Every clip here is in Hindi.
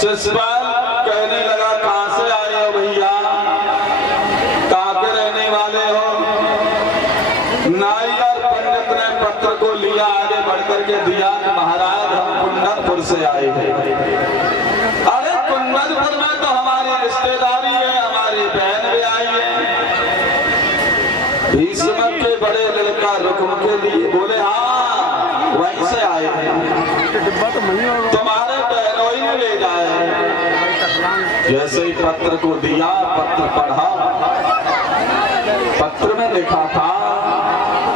शिशुपाल कहने लगा, कहां से आए हो भैया, कहां के रहने वाले हो? नाई और पंडित ने पत्र को लिया, आगे बढ़कर के दिया कि महाराज हम कुंडलपुर से आए हैं। अरे कुंडलपुर में तो हमारी रिश्तेदारी है, हमारी बहन भी आई है। भीष्म के बड़े लड़का रुक्म के लिए बोले, हाँ वहीं से आए हैं, तुम्हारे बहनोई ने ले जाए। जैसे ही पत्र को दिया, पत्र पढ़ा, पत्र में लिखा था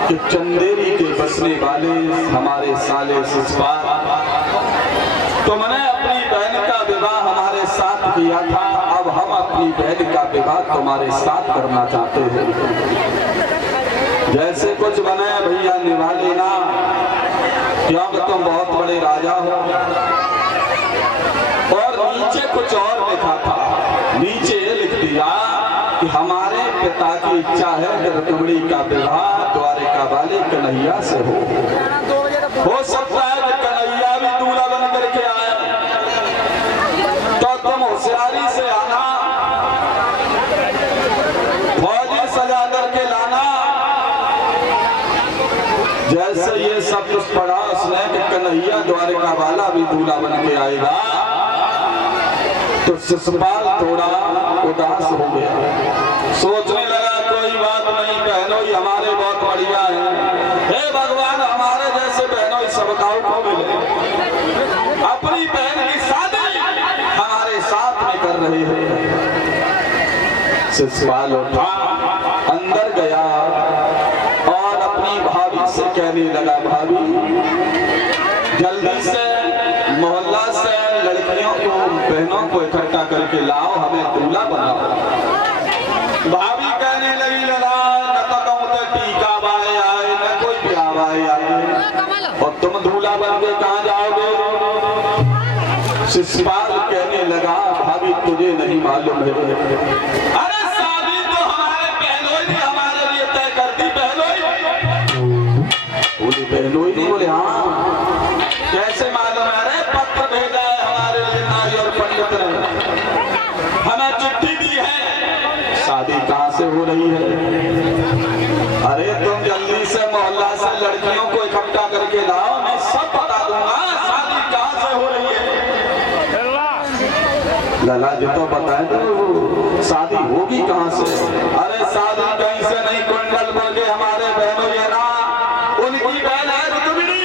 कि चंदेरी के बसने वाले हमारे साले शिशुपाल, तुमने अपनी बहन का विवाह हमारे साथ किया था, अब हम अपनी बहन का विवाह तुम्हारे साथ करना चाहते हैं। जैसे कुछ बने भैया निभा लेना, क्योंकि तुम बहुत बड़े राजा हो। और नीचे कुछ और लिखा था, नीचे लिख दिया कि हमारे पिता की इच्छा है कि रुक्मिणी का विवाह द्वारिका वाले कन्हैया से हो सकता है कि कन्हैया भी दूल्हा बन करके आए, तो तुम होशियारी से आना, फौजी सजा करके लाना। जैसे ये सब कुछ पढ़ा उसने कि कन्हैया द्वारिका वाला भी दूल्हा बन के आएगा, तो शिशुपाल थोड़ा उदास हो गया। सोचने लगा कोई बात नहीं, बहनोई हमारे बहुत बढ़िया है। हे भगवान, हमारे जैसे बहनोई सबकाओं को मिले, अपनी बहन की शादी हमारे साथ में कर रहे हैं। शिशुपाल उठा, अंदर गया और अपनी भाभी से कहने लगा, भाभी जल्दी से मोहल्ला से लड़कियों को, बहनों को इकट्ठा करके लाओ, हमें दूल्हा बनाओ। भाभी कहने लगी, लगा न तो कहूँ टीका बाए आए, न कोई ब्याह बाए आए, और तुम दूल्हा बन के कहाँ जाओगे? शिशुपाल कहने लगा, भाभी तुझे नहीं मालूम है, अरे शादी तो हमारे बहनोई ने हमारे लिए तय कर दी। बोले बहनोई ने? बोले हाँ। कैसे मालूम है? अरे पत्र भेजा है हमारे लिए नाई और पंडित ने, हमें चिट्ठी दी है। शादी कहाँ से हो रही है? अरे तुम जल्दी से मोहल्ला से लड़कियों को इकट्ठा करके लाओ, मैं सब बता दूंगा शादी कहाँ से हो रही है। लला जी तो बताए तो शादी होगी कहाँ से? अरे शादी कहीं से नहीं, कुंडलपुर के हमारे बहनों ये ना, उनकी बहन है रुक्मिणी,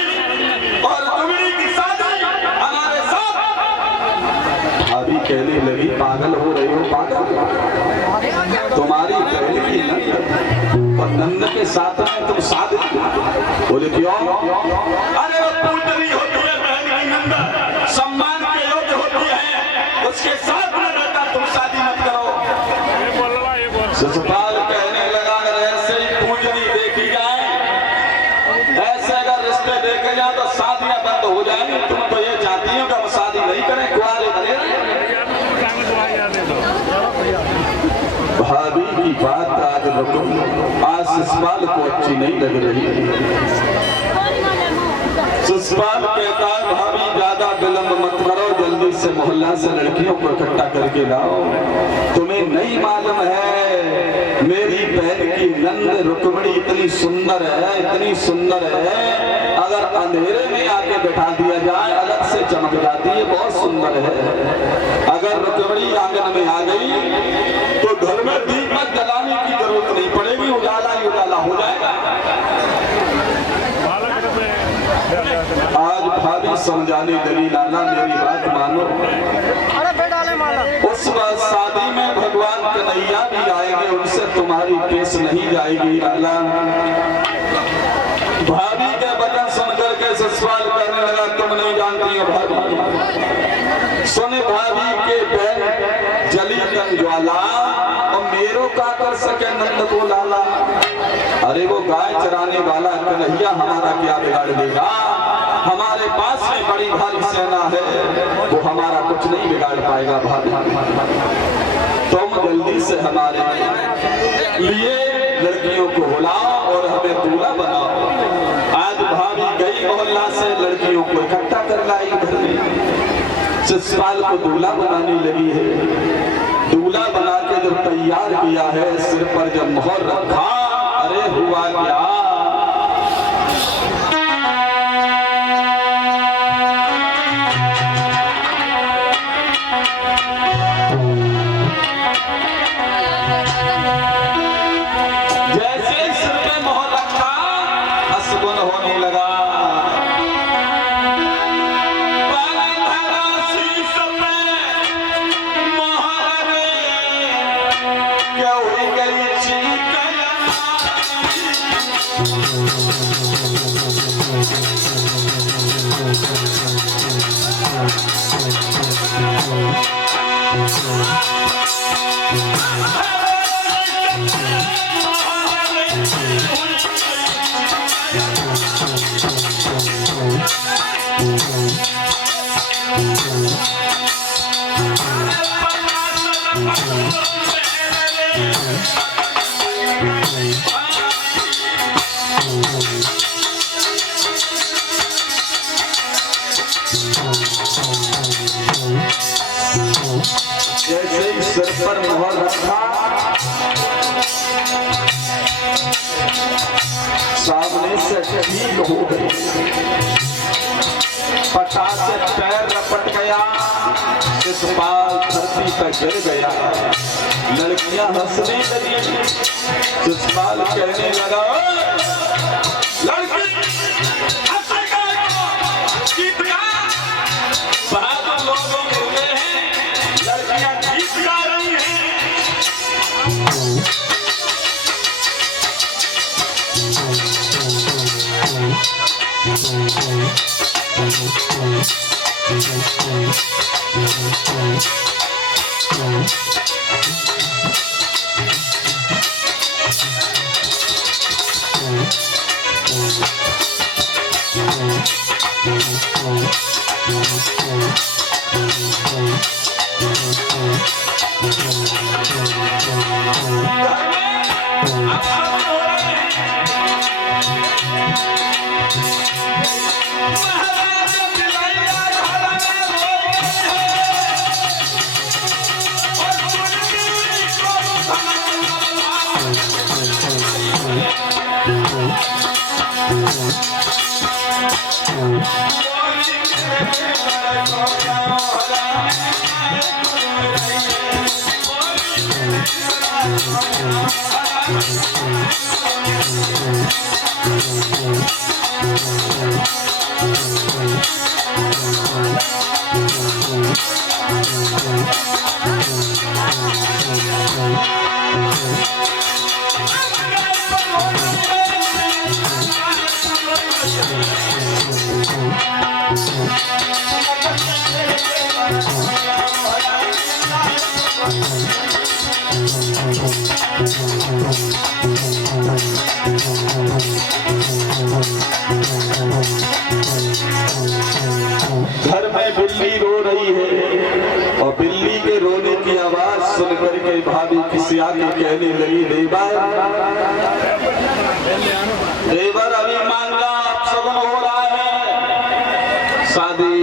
और रुक्मिणी की शादी हमारे साथ। अभी कहने लगी, पागल हो रही हो? पागल, तुम्हारी बहन की नंद और नंद के साथ में तुम शादी? बोले क्यों? अरे वो पूतनी होती है बहन की नंद, सम्मान के योग्य होती है, उसके साथ में रहता, तुम शादी मत करो। शिशुपाल कहने लगा, अगर ऐसे ही पूजनी देखी जाए, ऐसे अगर रिश्ते देखे जाए तो शादियां बंद हो जाएंगी। तुम तो ये चाहती हो कि हम शादी नहीं करें, कुआरे बने रहें। भाभी की बात आज आज शिशुपाल को अच्छी नहीं लग रही। शिशुपाल कहता है, भाभी ज्यादा विलंब मत करो, जल्दी से मोहल्ला से लड़कियों को इकट्ठा करके लाओ। तुम्हें नहीं मालूम है मेरी बहन की नंद रुक्मिणी इतनी सुंदर है, इतनी सुंदर है, अगर अंधेरे में आके बैठा दिया जाए अलग से चमक जाती है, बहुत सुंदर है। अगर रुक्मिणी आंगन में आ गई तो घर में दीपक जलाने की जरूरत नहीं पड़ेगी, उजाला ही उजाला हो जाएगा। आज भाभी समझाने लगी, लाला मेरी बात मानो, उस शादी में भगवान कन्हैया भी आएंगे, उनसे तुम्हारी पेश नहीं जाएगी। लाला भाभी के वचन सुनकर के शिशुपाल कहने लगा, तुम नहीं जानती हो भाभी, सुन भाभी के बहन जली तन ज्वाला, और मेरो का कर सके नंद को लाला। अरे वो गाय चराने वाला कन्हैया हमारा क्या बिगाड़ देगा? हमारे पास में बड़ी भारी सेना है, वो हमारा कुछ नहीं बिगाड़ पाएगा। भाभी तुम जल्दी से हमारे लिए लड़कियों को बुलाओ और हमें दूल्हा बनाओ। आज भाभी गई मोहल्ला से लड़कियों को इकट्ठा कर लाई घर में। शिशुपाल को दूल्हा बनाने लगी है। दूल्हा बना के जब तैयार किया है, सिर पर जब मोहर रखा, अरे हुआ क्या, जैसे सिर पे मोहर रखा असगुन होने लगा। जैसे ही सिर पर मोहर रखा, सामने से ठीक हो गई, पटा से पैर रपट गया, शिशुपाल धरती पर गिर गया। लड़कियां हंसने लगी, शिशुपाल कहने लगा, लड़की बहादुर लोगों होते हैं, लड़कियां गीत गा रही हैं। घर में बिल्ली रो रही है और बिल्ली के रोने की आवाज सुनकर के भाभी किसिया के कहने लगी, देवर अभी मांगा सगुन हो रहा है, शादी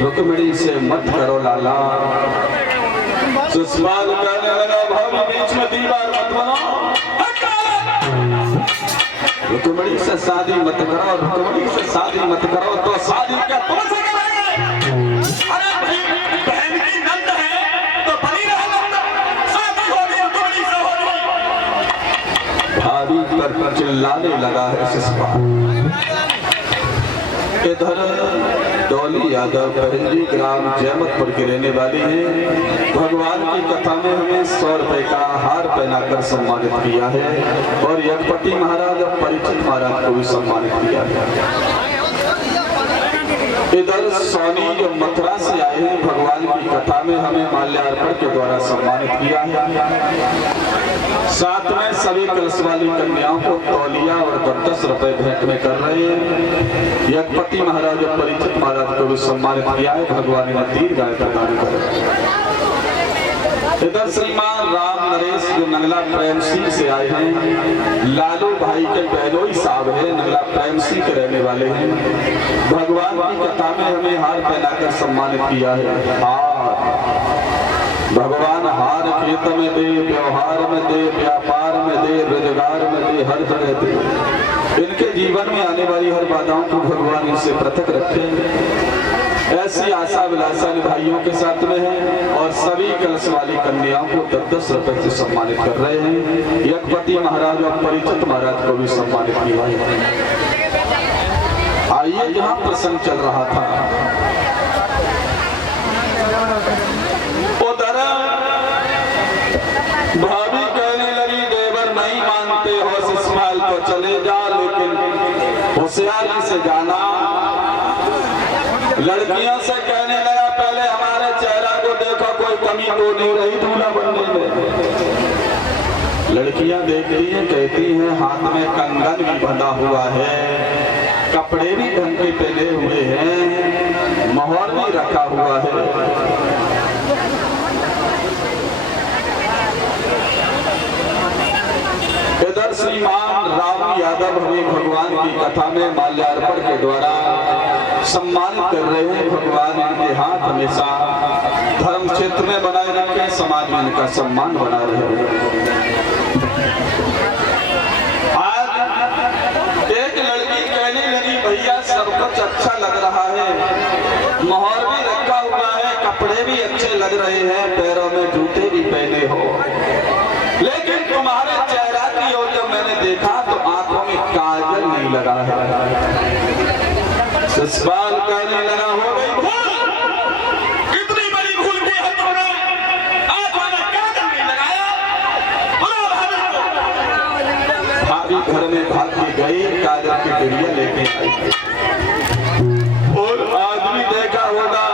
रुक्मिणी से मत करो लाला। शिशुपाल कहने लगा, भाभी बीच में दीवार मत बनाओ, रुक्मिणी से शादी मत करो, रुक्मिणी से शादी मत करो तो शादी क्या तुमसे करेंगे? अरे बहन की नंद है तो बनी रहे नंद, शादी होगी रुक्मिणी से होगी। भाभी पर चिल्लाने लगा है शिशुपाल। इधर डॉली यादव पहली ग्राम जयमतपुर की रहने वाली है। भगवान की कथा में हमें 100 रुपए का हार पहनाकर सम्मानित किया है और यज्ञपति महाराज और परीक्षित महाराज को भी सम्मानित किया है। इधर सोनी जो मथुरा से आए हैं, भगवान की कथा में हमें माल्यार्पण के द्वारा सम्मानित किया है। साथ में सभी कलश वाली कन्याओं को तौलिया और 10 रुपए भेंट में कर रहे हैं। यज्ञपति महाराज और परीक्षित महाराज को भी सम्मानित किया है। भगवान ने दीर्घायु प्रदान करे। इधर श्रीमान राम नरेश जो नंगला प्रेम सिंह से आए हैं, लालू भाई के बहनोई साहब है, नंगला प्रेम सिंह के रहने वाले हैं। भगवान की कथा में हमें हार पहनाकर सम्मानित किया है। भगवान हार खेत में दे, व्यवहार में दे, व्यापार में दे, रोजगार में दे, हर तरह दे। इनके जीवन में आने वाली हर बाधाओं को भगवान इनसे पृथक रखे। ऐसी आशा विलासा भाइयों के साथ में है और सभी कलश वाली कन्याओं को 10-10 रुपए से सम्मानित कर रहे हैं। यज्ञपति महाराज और परिचित महाराज को भी सम्मानित किया है। आइए, जहाँ प्रसंग चल रहा था उधर भाभी कहने लगी, देवर नहीं मानते हो ससुराल तो चले जा, लेकिन होशियारी से जाना। लड़कियों से कहने लगा, पहले हमारे चेहरा को देखो, कोई कमी तो नहीं रही दूल्हा बनने में। लड़कियां देखती हैं, कहती हैं हाथ में कंगन भी बंधा हुआ है, कपड़े भी ढंग के पहने हुए हैं, मोहर भी रखा हुआ है। इधर श्रीमान राम यादव हमें भगवान की कथा में माल्यार्पण के द्वारा सम्मानित कर रहे हैं। भगवान इनके हाथ हमेशा धर्म क्षेत्र में बनाए रखे, समाज में इनका सम्मान बना रहे। आज एक लड़की कहने लगी, भैया सब कुछ अच्छा लग रहा है, मोहर भी रखा हुआ है, कपड़े भी अच्छे लग रहे हैं, पैरों में जूते भी पहने हो, लेकिन तुम्हारे चेहरा की ओर जब मैंने देखा तो आंखों में काजल नहीं लगा है। ससुराल कहने लगा, हो गई भूल, कितनी बड़ी भूल की है तुमने, आंखों में काजल नहीं लगाया। भाभी घर में भाग के गई, काजल की टिड़िया लेके आई। और आदमी देखा होगा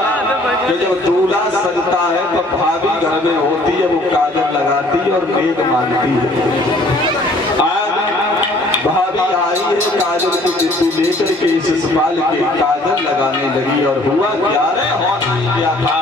कि जब दूल्हा सजता है तो भाभी घर में होती है, वो काजल लगाती है और मेघ मांगती है। भाभी आई है, काजल की डिब्बी लेकर के इस ससुराल के काजल लगाने लगी। और हुआ क्या रे, होना ही क्या था।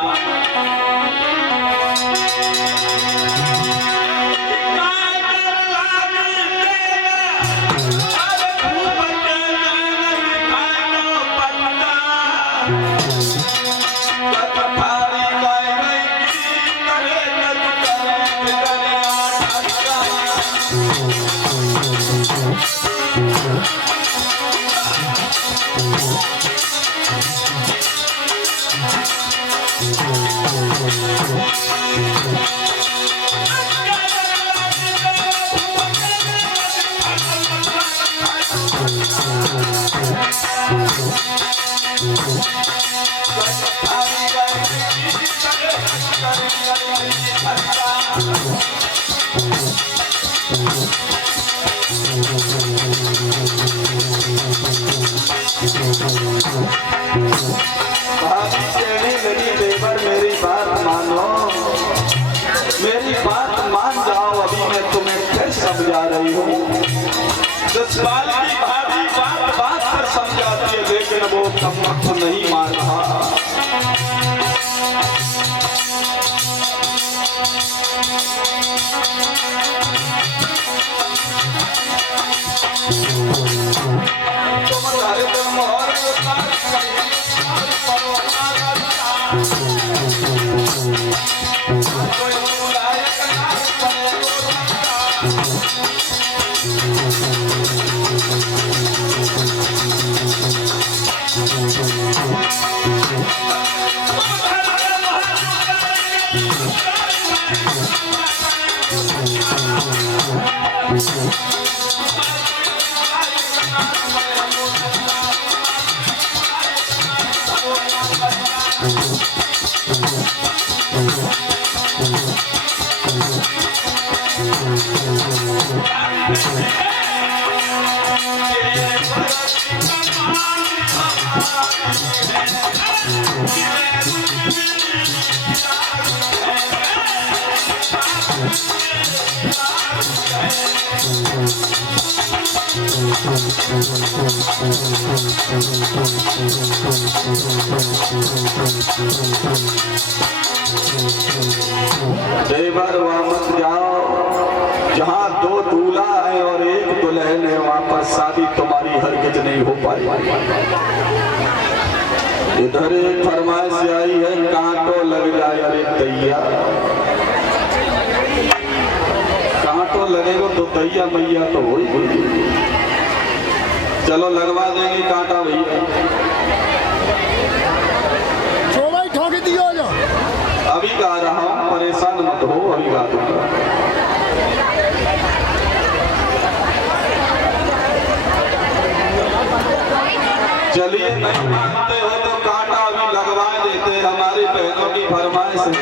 ससुराल की भाभी बात पर समझाती है, लेकिन वो कम नहीं मानता। देवर वहां मत जाओ जहां 2 दूल्हा है और 1 दुल्हन है, वहां पर शादी तुम्हारी हरगिज नहीं हो पाई। इधर एक फरमाइश आई है, कांटो लग जाए अरे दैया, कांटो लगेगा तो दैया मैया तो हो ही। चलो लगवा देंगे कांटा भैया। अभी गा रहा हूं, परेशान मत हो, अभी गा दूंगा। चलिए नहीं मानते हो तो कांटा अभी लगवा देते, हमारी बहनों की फरमाइश है।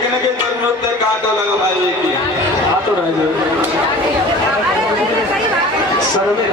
किन के जरूरत है कांटा लगवाइए की? हाँ तो राजे सर में